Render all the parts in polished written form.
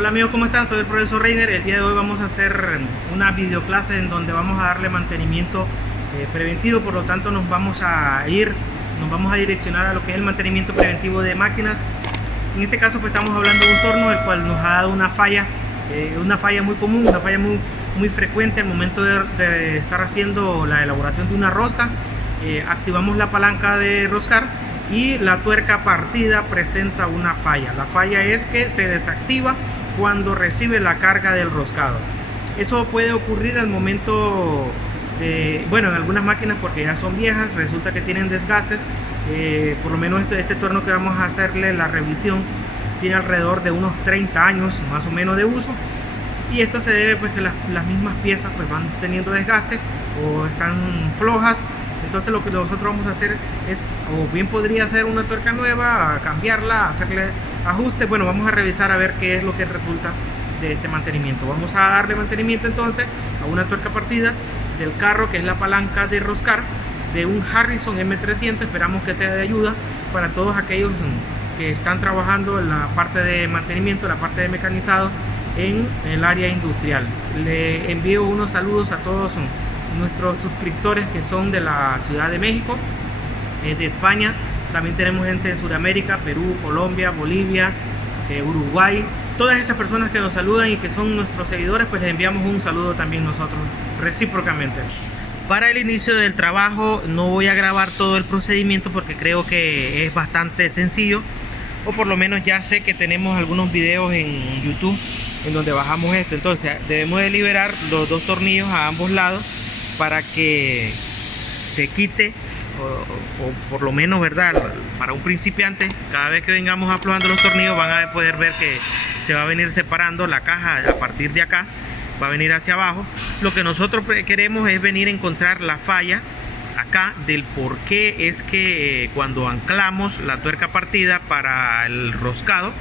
Hola amigos, ¿cómo están? Soy el profesor Reiner. El día de hoy vamos a hacer una videoclase en donde vamos a darle mantenimiento preventivo, por lo tanto nos vamos a direccionar a lo que es el mantenimiento preventivo de máquinas. En este caso pues estamos hablando de un torno el cual nos ha dado una falla muy común, una falla muy frecuente al momento de estar haciendo la elaboración de una rosca. Activamos la palanca de roscar y la tuerca partida presenta una falla. La falla es que se desactiva cuando recibe la carga del roscado. Eso puede ocurrir al momento en algunas máquinas, porque ya son viejas, resulta que tienen desgastes. Por lo menos este torno que vamos a hacerle la revisión tiene alrededor de unos 30 años más o menos de uso, y esto se debe pues que las mismas piezas pues van teniendo desgaste o están flojas. Entonces lo que nosotros vamos a hacer es, o bien podría hacer una tuerca nueva, cambiarla, hacerle ajustes. Bueno, vamos a revisar a ver qué es lo que resulta de este mantenimiento. Vamos a darle mantenimiento entonces a una tuerca partida del carro, que es la palanca de roscar de un Harrison M300. Esperamos que sea de ayuda para todos aquellos que están trabajando en la parte de mantenimiento, la parte de mecanizado en el área industrial. Le envío unos saludos a todos nuestros suscriptores que son de la Ciudad de México, de España. También tenemos gente en Sudamérica, Perú, Colombia, Bolivia, Uruguay. Todas esas personas que nos saludan y que son nuestros seguidores, pues les enviamos un saludo también nosotros recíprocamente. Para el inicio del trabajo no voy a grabar todo el procedimiento porque creo que es bastante sencillo, o por lo menos ya sé que tenemos algunos videos en YouTube en donde bajamos esto. Entonces debemos de liberar los dos tornillos a ambos lados para que se quite, o por lo menos, ¿verdad? Para un principiante, cada vez que vengamos aflojando los tornillos van a poder ver que se va a venir separando la caja a partir de acá, va a venir hacia abajo. Lo que nosotros queremos es venir a encontrar la falla acá del por qué es que cuando anclamos la tuerca partida para el roscado,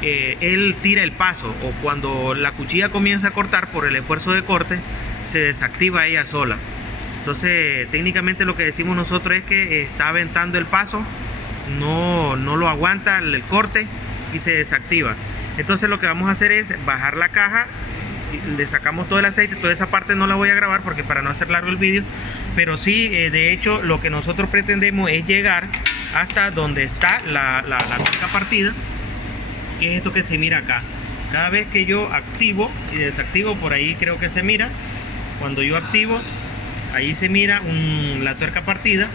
él tira el paso, o cuando la cuchilla comienza a cortar por el esfuerzo de corte se desactiva ella sola. Entonces técnicamente lo que decimos nosotros es que está aventando el paso, no lo aguanta el corte y se desactiva. Entonces lo que vamos a hacer es bajar la caja, le sacamos todo el aceite. Toda esa parte no la voy a grabar porque para no hacer largo el vídeo, pero sí, de hecho lo que nosotros pretendemos es llegar hasta donde está la tuerca partida, que es esto que se mira acá. Cada vez que yo activo y desactivo, por ahí creo que se mira. Cuando yo activo, ahí se mira la tuerca partida.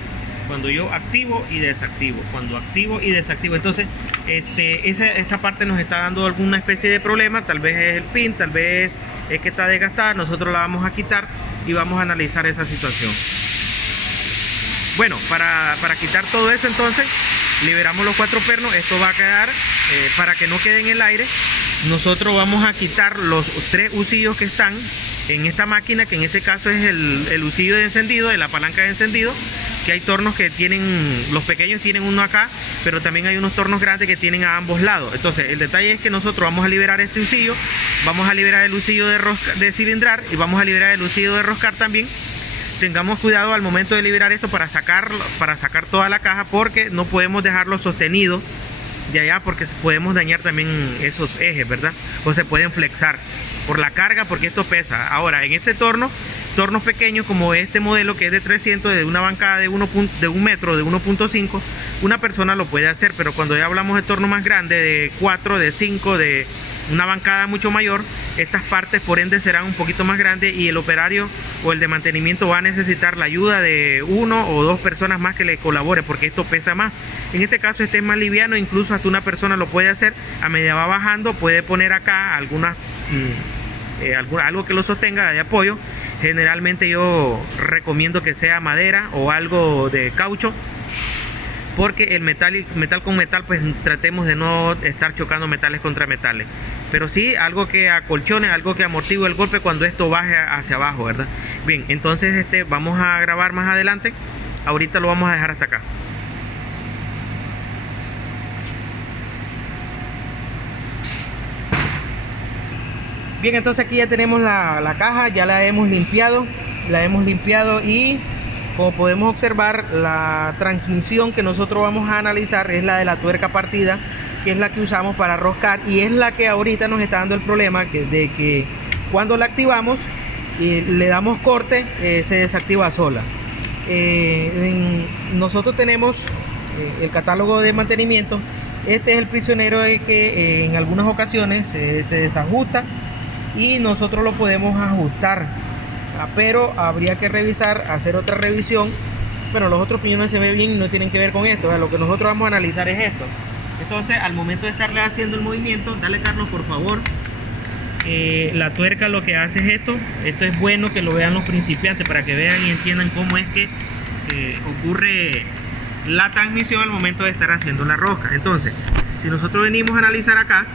Cuando yo activo y desactivo, cuando activo y desactivo. Entonces esa parte nos está dando alguna especie de problema. Tal vez es el pin, tal vez es que está desgastada. Nosotros la vamos a quitar y vamos a analizar esa situación. Bueno, para quitar todo eso, entonces liberamos los 4 pernos. Esto va a quedar, para que no quede en el aire, nosotros vamos a quitar los 3 husillos que están en esta máquina, que en este caso es el husillo de encendido, de la palanca de encendido, que hay tornos que tienen, los pequeños tienen uno acá, pero también hay unos tornos grandes que tienen a ambos lados. Entonces el detalle es que nosotros vamos a liberar este husillo, vamos a liberar el husillo de cilindrar y vamos a liberar el husillo de roscar también. Tengamos cuidado al momento de liberar esto para sacar toda la caja, porque no podemos dejarlo sostenido de allá, porque podemos dañar también esos ejes, ¿verdad? O se pueden flexar por la carga, porque esto pesa. Ahora, en este tornos pequeños como este modelo, que es de 300, de una bancada de 1 metro, de 1.5, una persona lo puede hacer. Pero cuando ya hablamos de torno más grande, de 4, de 5, de una bancada mucho mayor, estas partes por ende serán un poquito más grandes, y el operario o el de mantenimiento va a necesitar la ayuda de 1 o 2 personas más que le colabore, porque esto pesa más. En este caso este es más liviano, incluso hasta una persona lo puede hacer. A medida va bajando puede poner acá algo que lo sostenga de apoyo. Generalmente yo recomiendo que sea madera o algo de caucho, porque el metal con metal, pues tratemos de no estar chocando metales contra metales, pero sí algo que acolchone, algo que amortigue el golpe cuando esto baje hacia abajo, ¿verdad? Bien, entonces vamos a grabar más adelante. Ahorita lo vamos a dejar hasta acá. Bien, entonces aquí ya tenemos la caja, ya la hemos limpiado y como podemos observar, la transmisión que nosotros vamos a analizar es la de la tuerca partida que es la que usamos para roscar y es la que ahorita nos está dando el problema de que cuando la activamos y le damos corte, se desactiva sola. Nosotros tenemos el catálogo de mantenimiento. Este es el prisionero de que en algunas ocasiones se desajusta y nosotros lo podemos ajustar, pero habría que revisar, hacer otra revisión. Pero los otros piñones se ven bien y no tienen que ver con esto. Lo que nosotros vamos a analizar es esto. Entonces, al momento de estarle haciendo el movimiento, dale, Carlos, por favor. La tuerca lo que hace es esto. Esto es bueno que lo vean los principiantes para que vean y entiendan cómo es que ocurre la transmisión al momento de estar haciendo la rosca. Entonces, si nosotros venimos a analizar acá,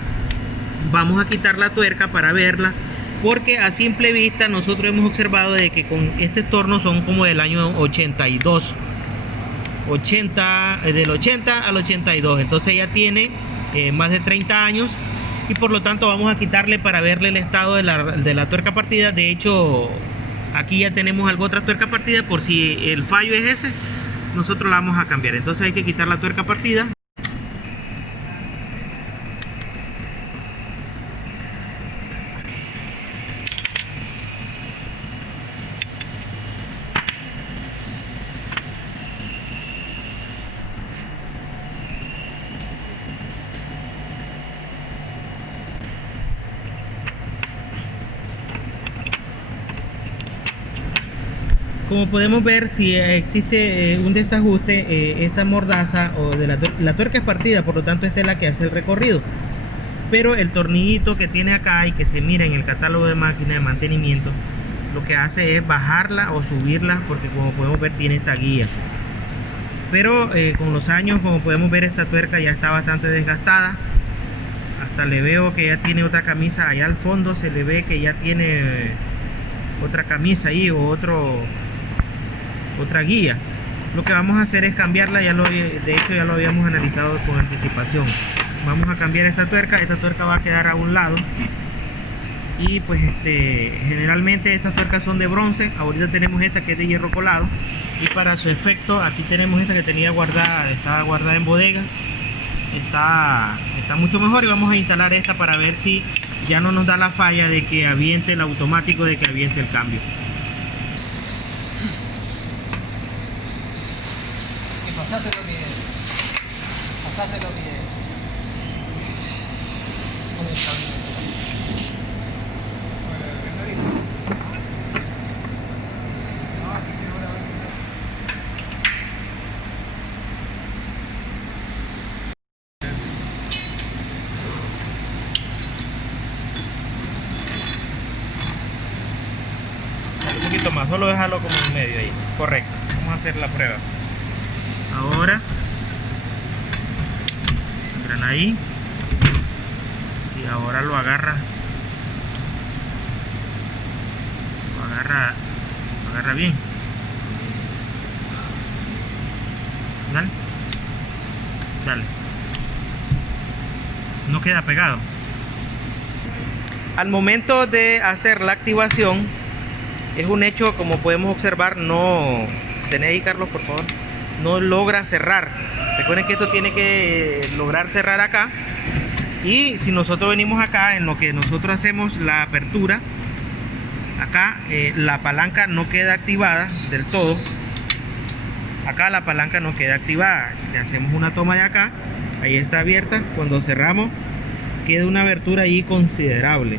vamos a quitar la tuerca para verla, porque a simple vista nosotros hemos observado de que con este torno son como del año 82, del 80 al 82, entonces ya tiene más de 30 años y por lo tanto vamos a quitarle para verle el estado de la tuerca partida. De hecho, aquí ya tenemos otra tuerca partida, por si el fallo es ese, nosotros la vamos a cambiar. Entonces hay que quitar la tuerca partida. Como podemos ver, si existe un desajuste, esta mordaza o de la tuerca es partida, por lo tanto esta es la que hace el recorrido. Pero el tornillito que tiene acá y que se mira en el catálogo de máquina de mantenimiento, lo que hace es bajarla o subirla, porque como podemos ver tiene esta guía. Pero con los años, como podemos ver, esta tuerca ya está bastante desgastada. Hasta le veo que ya tiene otra camisa allá al fondo, se le ve que ya tiene otra camisa ahí o otra guía. Lo que vamos a hacer es cambiarla, de hecho ya lo habíamos analizado con anticipación. Vamos a cambiar esta tuerca va a quedar a un lado y pues generalmente estas tuercas son de bronce. Ahorita tenemos esta que es de hierro colado y para su efecto aquí tenemos esta que estaba guardada en bodega. Está mucho mejor y vamos a instalar esta para ver si ya no nos da la falla de que aviente el automático, de que aviente el cambio. Pasátelo bien. Pasátelo bien. Con el cambio. Un poquito más, solo dejarlo como en medio ahí. Correcto. Vamos a hacer la prueba. Ahora entran ahí. Si ahora lo agarra bien. Dale. No queda pegado. Al momento de hacer la activación, es un hecho, como podemos observar, no... Tenés ahí, Carlos, por favor. No logra cerrar. Recuerden que esto tiene que lograr cerrar acá. Y si nosotros venimos acá, en lo que nosotros hacemos la apertura, acá la palanca no queda activada del todo. Acá la palanca no queda activada. Si le hacemos una toma de acá, ahí está abierta. Cuando cerramos, queda una abertura ahí considerable.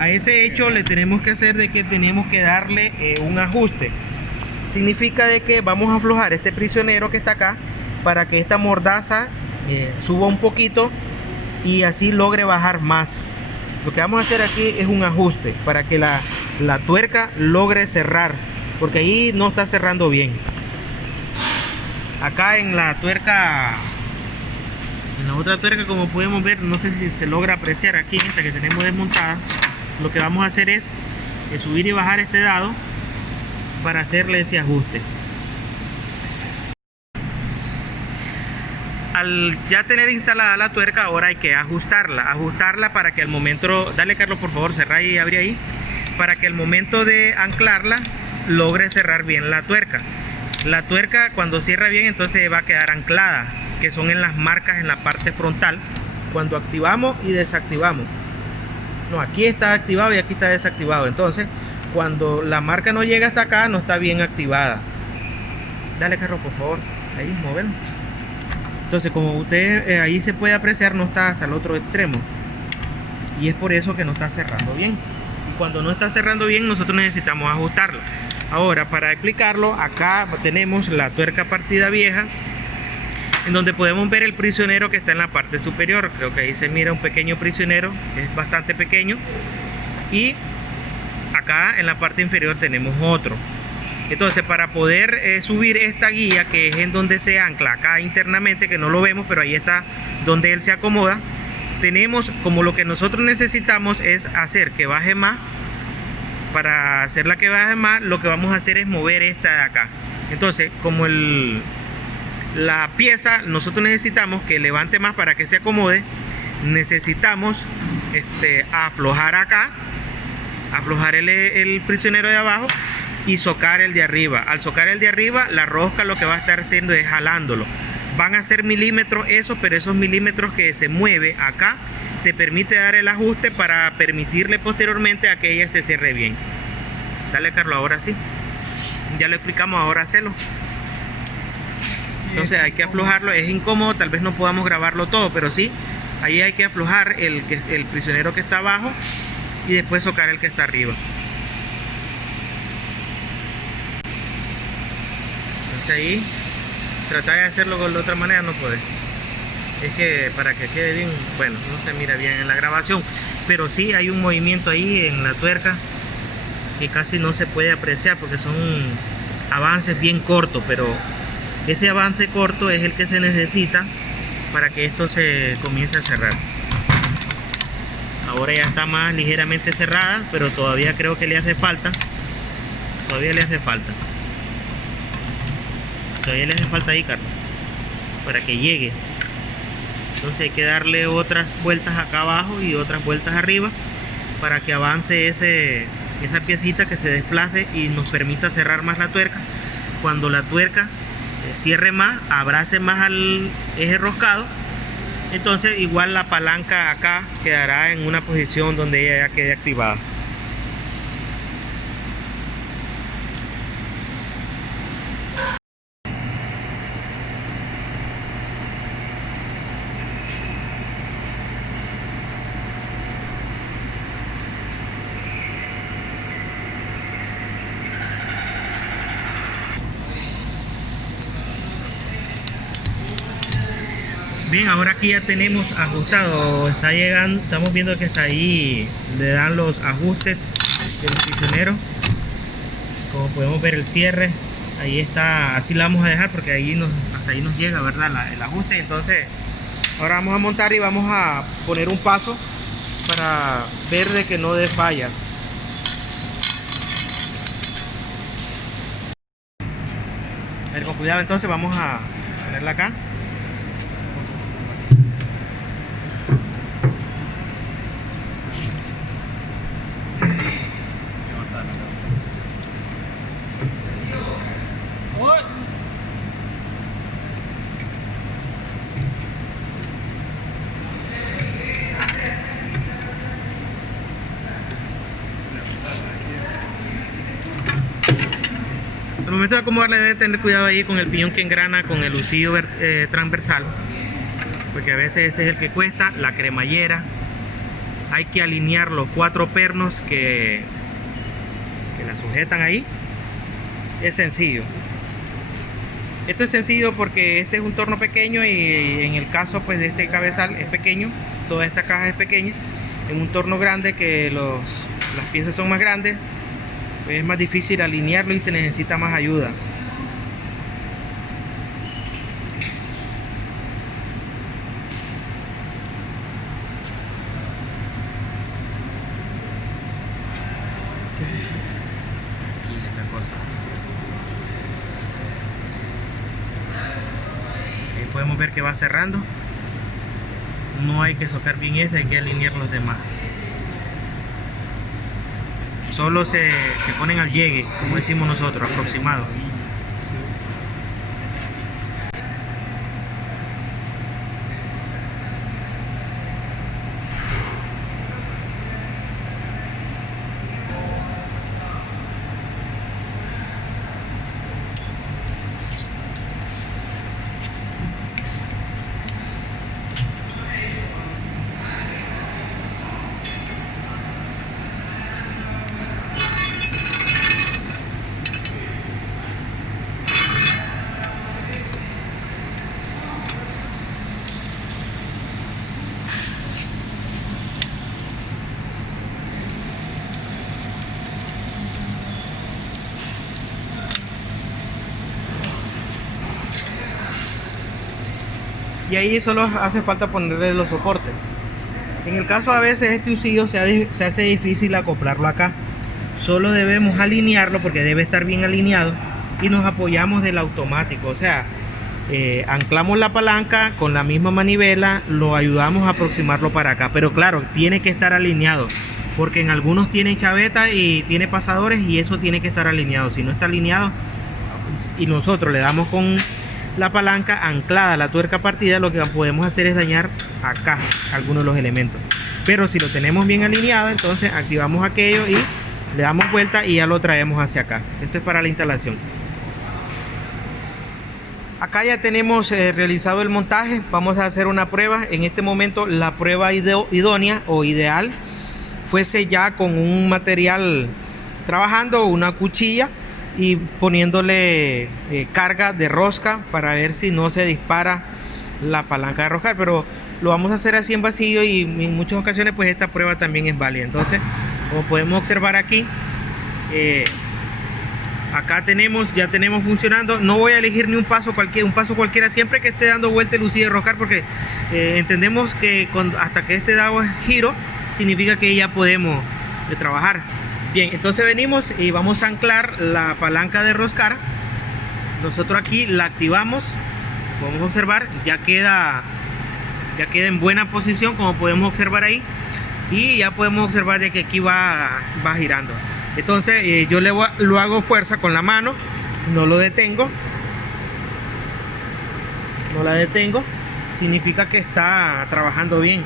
A ese hecho le tenemos que hacer de que tenemos que darle un ajuste. Significa de que vamos a aflojar este prisionero que está acá para que esta mordaza suba un poquito y así logre bajar más. Lo que vamos a hacer aquí es un ajuste para que la tuerca logre cerrar, porque ahí no está cerrando bien. Acá en la tuerca, en la otra tuerca, como podemos ver, no sé si se logra apreciar aquí en esta que tenemos desmontada, lo que vamos a hacer es subir y bajar este dado para hacerle ese ajuste. Al ya tener instalada la tuerca, ahora hay que ajustarla para que al momento, dale, Carlos, por favor, cerrar y abrir ahí, para que al momento de anclarla logre cerrar bien la tuerca. La tuerca, cuando cierra bien, entonces va a quedar anclada. que son en las marcas en la parte frontal, cuando activamos y desactivamos. No, aquí está activado y aquí está desactivado. Entonces, cuando la marca no llega hasta acá, no está bien activada. Dale, carro, por favor. Ahí, móvelo. Entonces, como usted ahí se puede apreciar, no está hasta el otro extremo. Y es por eso que no está cerrando bien. Y cuando no está cerrando bien, nosotros necesitamos ajustarla. Ahora, para explicarlo, acá tenemos la tuerca partida vieja, en donde podemos ver el prisionero que está en la parte superior. Creo que ahí se mira un pequeño prisionero, es bastante pequeño. Y acá en la parte inferior tenemos otro. Entonces, para poder subir esta guía, que es en donde se ancla acá internamente, que no lo vemos, pero ahí está donde él se acomoda, tenemos, como lo que nosotros necesitamos es hacer que baje más. Para hacerla que baje más, lo que vamos a hacer es mover esta de acá. Entonces, como la pieza, nosotros necesitamos que levante más para que se acomode, necesitamos aflojar acá, aflojar el prisionero de abajo y socar el de arriba. Al socar el de arriba, la rosca lo que va a estar haciendo es jalándolo. Van a ser milímetros eso, pero esos milímetros que se mueve acá te permite dar el ajuste para permitirle posteriormente a que ella se cierre bien. Dale, Carlos, ahora sí. Ya lo explicamos, ahora hacelo. Entonces hay que aflojarlo, es incómodo, tal vez no podamos grabarlo todo, pero sí, ahí hay que aflojar el prisionero que está abajo y después socar el que está arriba. Entonces ahí, tratar de hacerlo con la otra manera no puede. Es que para que quede bien, bueno, no se mira bien en la grabación, pero sí hay un movimiento ahí en la tuerca que casi no se puede apreciar porque son avances bien cortos, pero ese avance corto es el que se necesita para que esto se comience a cerrar. Ahora ya está más ligeramente cerrada, pero todavía creo que le hace falta. Todavía le hace falta. Todavía le hace falta ahí, Carlos, para que llegue. Entonces hay que darle otras vueltas acá abajo y otras vueltas arriba para que avance esa piecita, que se desplace y nos permita cerrar más la tuerca. Cuando la tuerca cierre más, abrace más al eje roscado, entonces igual la palanca acá quedará en una posición donde ella ya quede activada. Bien, ahora aquí ya tenemos ajustado, está llegando, estamos viendo que está ahí, le dan los ajustes del prisionero. Como podemos ver el cierre, ahí está, así la vamos a dejar porque ahí hasta ahí nos llega, ¿verdad? El ajuste. Entonces, ahora vamos a montar y vamos a poner un paso para ver de que no dé fallas. A ver, con cuidado, entonces vamos a ponerla acá. Al momento de acomodarle debe tener cuidado ahí con el piñón que engrana con el husillo transversal, porque a veces ese es el que cuesta. La cremallera, hay que alinear los 4 pernos que la sujetan ahí. Es sencillo. Esto es sencillo porque este es un torno pequeño y en el caso pues de este cabezal es pequeño, toda esta caja es pequeña. En un torno grande que las piezas son más grandes, es más difícil alinearlo y se necesita más ayuda. Ahí podemos ver que va cerrando. No hay que socar bien hay que alinear los demás. Solo se ponen al llegue, como decimos nosotros, aproximado. y ahí solo hace falta ponerle los soportes. En el caso a veces este usillo se hace difícil acoplarlo acá, solo debemos alinearlo porque debe estar bien alineado y nos apoyamos del automático, o sea, anclamos la palanca con la misma manivela, lo ayudamos a aproximarlo para acá, pero claro, tiene que estar alineado porque en algunos tiene chaveta y tiene pasadores y eso tiene que estar alineado. Si no está alineado y nosotros le damos con la palanca anclada a la tuerca partida, lo que podemos hacer es dañar acá algunos de los elementos. Pero si lo tenemos bien alineado, entonces activamos aquello y le damos vuelta y ya lo traemos hacia acá. Esto es para la instalación. Acá ya tenemos realizado el montaje. Vamos a hacer una prueba. En este momento la prueba idónea o ideal fuese ya con un material trabajando, una cuchilla y poniéndole carga de rosca para ver si no se dispara la palanca de roscar, pero lo vamos a hacer así en vacío y en muchas ocasiones pues esta prueba también es válida. Entonces, como podemos observar aquí, acá ya tenemos funcionando. No voy a elegir ni un paso cualquiera, siempre que esté dando vuelta el usillo de roscar, porque entendemos que hasta que este da giro significa que ya podemos trabajar. Bien, entonces venimos y vamos a anclar la palanca de roscar. Nosotros aquí la activamos, podemos observar, ya queda en buena posición, como podemos observar ahí, y ya podemos observar de que aquí va girando. Entonces yo lo hago fuerza con la mano, no lo detengo, no la detengo, significa que está trabajando bien.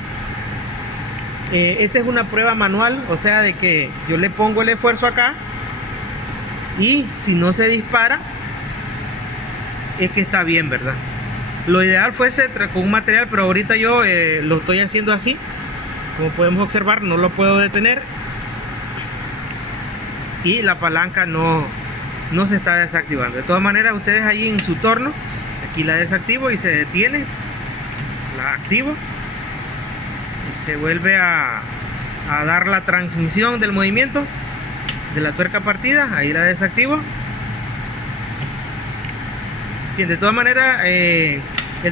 Esa es una prueba manual, o sea, de que yo le pongo el esfuerzo acá y si no se dispara es que está bien, ¿verdad? Lo ideal fuese con un material, pero ahorita yo lo estoy haciendo así. Como podemos observar, no lo puedo detener y la palanca no se está desactivando. De todas maneras, ustedes allí en su torno, aquí la desactivo y se detiene, la activo, se vuelve a dar la transmisión del movimiento de la tuerca partida, ahí la desactivo. Bien, de todas maneras, el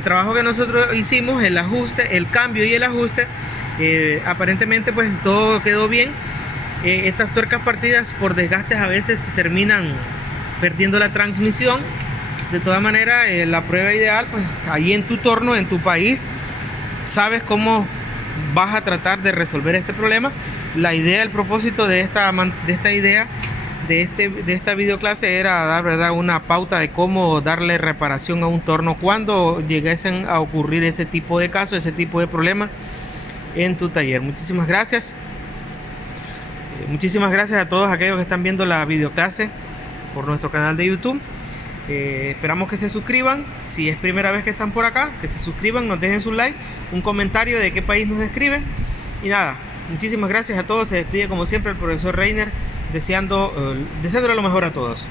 trabajo que nosotros hicimos, el ajuste, el cambio y el ajuste, aparentemente pues todo quedó bien. Estas tuercas partidas por desgastes a veces terminan perdiendo la transmisión. De todas maneras, la prueba ideal, pues ahí en tu torno, en tu país, sabes cómo vas a tratar de resolver este problema. La idea, el propósito de esta videoclase era dar, ¿verdad?, una pauta de cómo darle reparación a un torno cuando lleguen a ocurrir ese tipo de casos, ese tipo de problemas en tu taller. Muchísimas gracias. Muchísimas gracias a todos aquellos que están viendo la videoclase por nuestro canal de YouTube. Esperamos que se suscriban. Si es primera vez que están por acá, que se suscriban, nos dejen su like, un comentario de qué país nos escriben. Y nada, muchísimas gracias a todos. Se despide como siempre el profesor Reiner, deseándole lo mejor a todos.